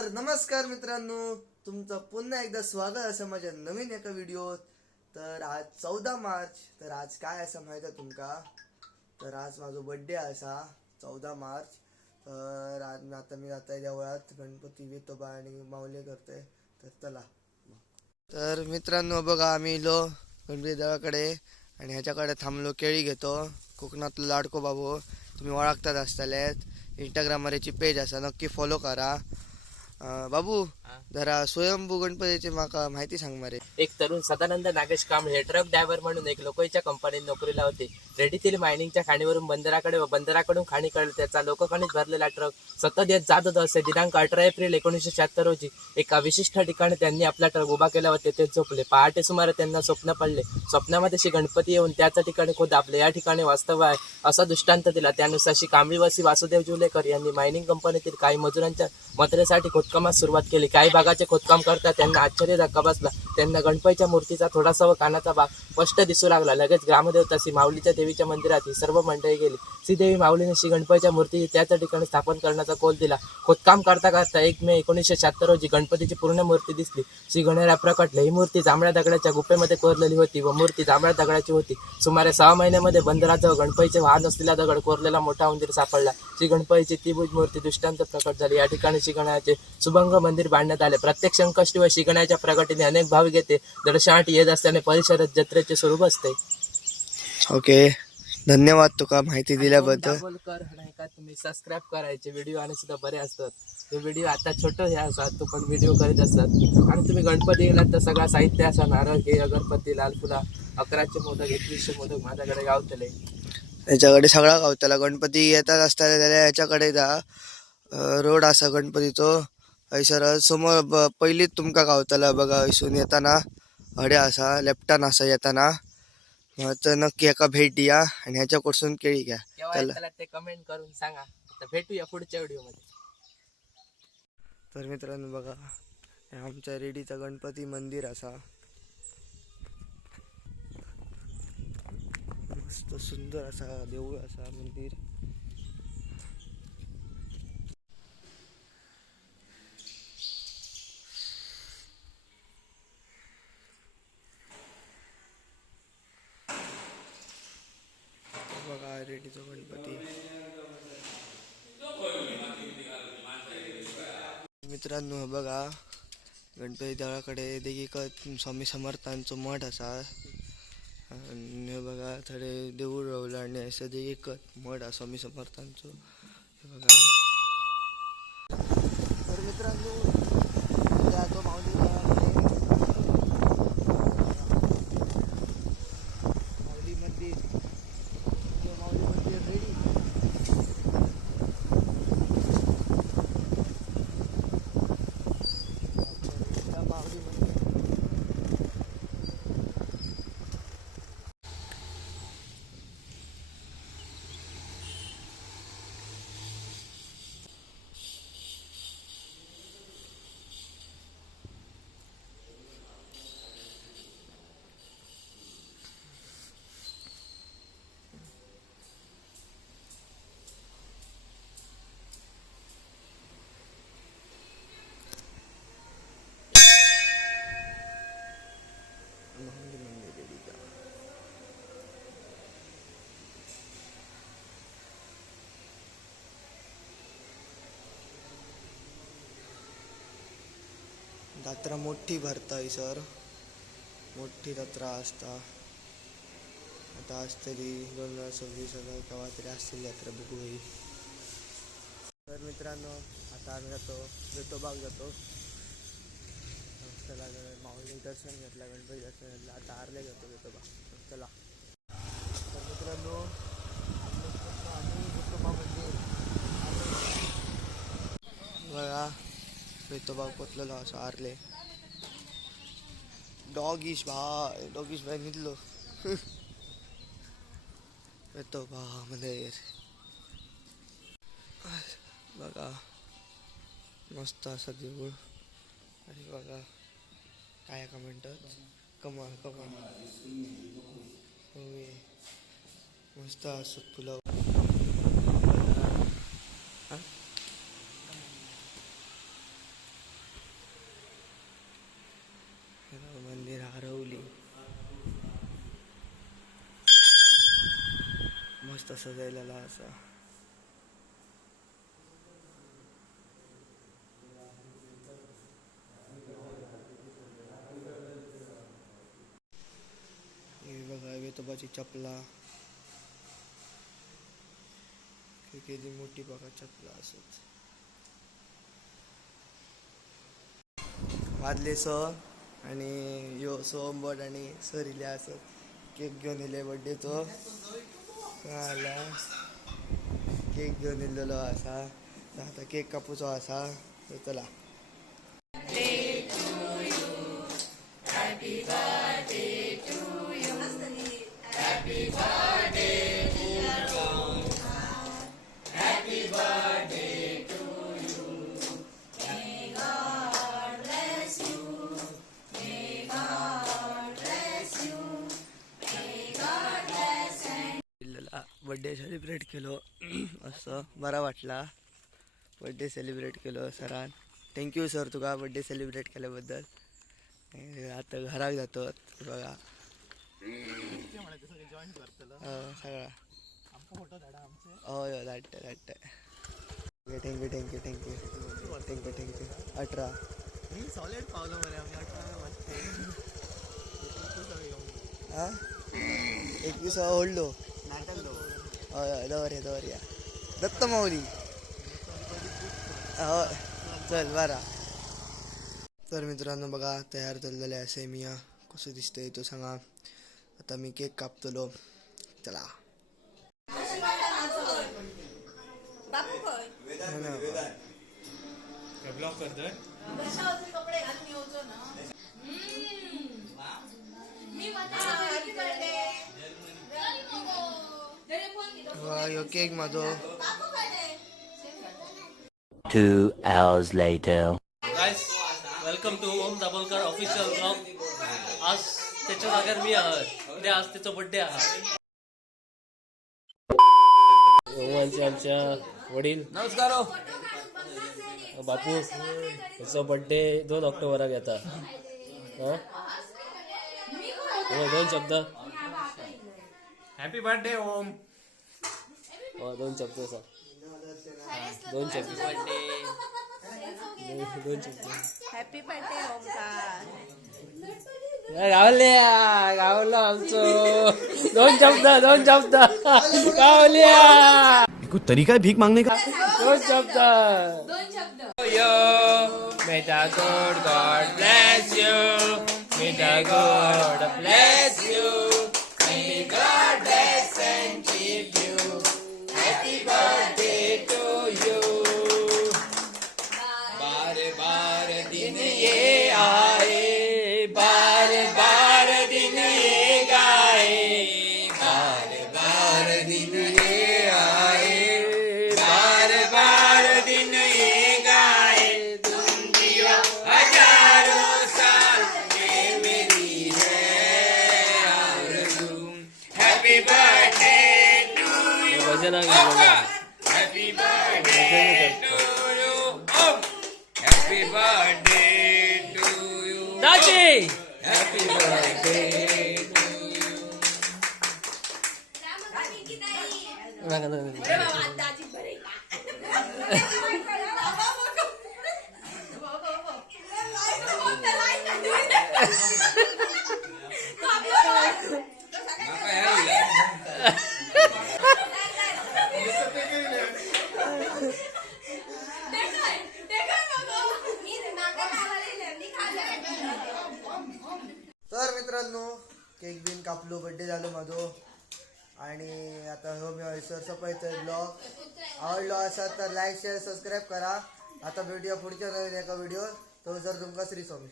तर नमस्कार मित्रांनो, तुमचं पुन्हा एकदा स्वागत असं माझ्या नवीन एका व्हिडिओत. तर आज 14 मार्च. तर आज काय असं माहिती आहे तुमका? तर आज माझा बर्थडे असा 14 मार्च. तर आज आता मी जातोय देवळात गणपती विठोबा आणि माऊली करतोय. तर चला. तर मित्रांनो बघा, आम्ही इलो गणपती देवाकडे आणि ह्याच्याकडे थांबलो, केळी घेतो. कोकणातला लाडको बाबू तुम्ही ओळखतात असतालेत. इंस्टाग्रामवर याची पेज असा, नक्की फॉलो करा. बाबू जरा स्वयंभू गणपतीची माका माहिती सांग मारे. एक तरुण सदानंद नागेश कांबळे ट्रक ड्रायव्हर म्हणून एक लोकलच्या कंपनीत नोकरीला होते. रेडीतील मायनिंगच्या खाणीवरून बंदराकडे व बंदराकडून खाणीकडे त्याचा लोकखाणीत भरलेला ट्रक सतत येत जात होता. असे दिनांक 18 एप्रिल 1976 रोजी एका विशिष्ट ठिकाणी त्यांनी आपला ट्रक उभा केला व तेथे झोपले. पहाटे सुमारे त्यांना स्वप्न पडले. स्वप्नामध्ये श्री गणपती येऊन त्याच ठिकाणी खुद आपले या ठिकाणी वास्तव आहे असा दृष्टांत दिला. त्यानुसार श्री कांबळीवासी वासुदेव जुलेकर यांनी मायनिंग कंपनीतील काही मजुरांच्या मदतीसाठी खोदकामास सुरुवात केली. काही भागाचे खोदकाम करता त्यांना आश्चर्य धक्का बसला. त्यांना गणपतीच्या मूर्तीचा थोडासा व कानाचा भाग स्पष्ट दिसू लागला. लगेच ग्रामदेवता श्री माऊलीच्या देवीच्या मंदिरात ही सर्व मंडळी गेली. श्रीदेवी माऊलीने श्री गणपतीच्या मूर्ती त्याच ठिकाणी स्थापन करण्याचा कौल दिला. खोदकाम करता करता 1 मे 1976 रोजी गणपतीची पूर्ण मूर्ती दिसली. श्री गणेरा प्रकटले. ही मूर्ती जांभळ्या दगडाच्या गुफेमध्ये कोरलेली होती व मूर्ती जांभळ्या दगडाची होती. सुमारे 6 महिन्यामध्ये बंदराजवळ गणपतीचे वाहन असलेला दगड कोरलेला मोठा उंदीर सापडला. श्री गणपतीची त्रिभुज मूर्ती दृष्टांत प्रकट झाली. या ठिकाणी श्री गणेशाचे सुभंग मंदिर बांधण्यात आले. प्रत्येक संकष्टी व श्री गणेशाच्या प्रकटीने अनेक भाविक येते दर्शनासाठी येत असल्याने परिसरात जत्रेचे स्वरूप असते. ओके, धन्यवाद तुका माहिती दिल्याबद्दल. नाही का, तुम्ही सबस्क्राईब करायचे. व्हिडिओ आणि सुद्धा बरे असतात. हे व्हिडिओ आता छोटं हे असतात, तो पण व्हिडिओ करीत असतात. आणि तुम्ही गणपती गेलात तर सगळं साहित्य असा, नारळ घे, अगरबत्ती, लाल फुला, 11चे मोदक, 21चे मोदक माझ्याकडे गावतले. याच्याकडे सगळा गावताला गणपती येतात असताना त्याला याच्याकडे जा. रोड असा गणपतीचो हैसर समोर पहिलीच तुमका गावताला बघा. इसून येताना हडे असा, लेफ्टान असा येताना. तर नक्की एका भेट द्या आणि ह्याच्याकडसून केळी घ्या. केव्हा ते कमेंट करून सांगा. तर भेटूया पुढच्या व्हिडिओमध्ये. तर मित्रांनो बघा, आमच्या रेडीचा गणपती मंदिर असा मस्त सुंदर असा देऊळ असा मंदिर. बघा रेडीचा गणपती. मित्रांनो बघा, गणपती देवळाकडे देखील स्वामी समर्थांचं मठ असा. आणि बघा थोडे देऊळ रवलं आणि असं देखील मठ आहे स्वामी समर्थांचं. बघा तर मित्रांनो, तो माऊली मंदिर, माऊली मंदिर रेडी. जत्रा मोठी भरता सर, मोठी जत्रा असता. आता असतली 2026 केव्हा तरी असतील यात्रा, बघू. तर मित्रांनो, आता आम्ही जातो विठोबाग जातो. चला, माऊली दर्शन घेतला, गणपती दर्शन घेतला. आता आरले जातो विठोबा. चला. तर मित्रांनो, आम्ही विठोबा मंदिर बघा, विठोबा पोचलेलो असं आरले. डॉगिश भाई निघलो. विठोबा मंदिर बघा, मस्त असं देऊळ. आणि बघा काय का म्हणतात, कमाल होय, मस्त असत फुलं. मस्त सजयलेला असा. हे बघा वेतोबाची चपला किती मोठी बघा चपला असत. वाजले आणि यो सोमबट आणि सरिले असत केक घेऊन येले बड्डेचो. आला केक घेऊन येलेलो असा. आता केक कापूचो असा. तर चला. बड्डे सेलिब्रेट केलो असं बरा वाटला. बड्डे सेलिब्रेट केलो सरान. थँक्यू सर तुका बड्डे सेलिब्रेट केल्याबद्दल. आता घराक जातो बघा सगळा. हय धाडटे thank you thank you thank you thank you thank you. 18 solid पावलो मरे आम्ही 18 हां 21 ओढलो. नाटकलो हय दवरया दत्त माऊली. हय चल बरा. तर मित्रांनो बघा तयार झालेले असे मी कसं दिसतंय तो सांगा. आता मी केक कापतलो. चला. ब्लॉक करतोय. यो केक माझो. 2 hours later. Guys welcome to Om Dabholkar official blog. आज त्याच्या जागेवर मी आहात. उद्या आज त्याचा बर्थडे आहात. आमच्या वडील नमस्कार हो. बापू त्याचा बर्थडे 2 ऑक्टोबराक येता. दोन शब्द. हॅपी बर्थडे ओम. 2 शब्द सांग. 2 शब्द. दोन शब्द. Happy birthday Omkar. गावलं आमचं. 2 शब्द गावल्या. कुछ तरीका है भीख मांगने का. 2 शब्द. May the good God bless you. May the God bless you. May God bless and keep you. Happy birthday to you. बार दिन ये आए, बार दिन ये गाए, बार दिन ये आए, बार दिन ये गाए. तुम जियो हजारों साल ये मेरी है आरज़ू. Happy birthday to you. Happy birthday to you. Happy birthday to you. दादी हैप्पी बर्थडे टू यू. तर मित्रांनो केक बिन कापलो. बड्डे झालो माझो. आणि आता हो मी हयसर सपयतोय ब्लॉग. आवडलो असेल तर लाईक शेअर सबस्क्राईब करा. आता भेटूया पुढच्या नवीन एका व्हिडिओ. तो जर तुमका श्री स्वामी.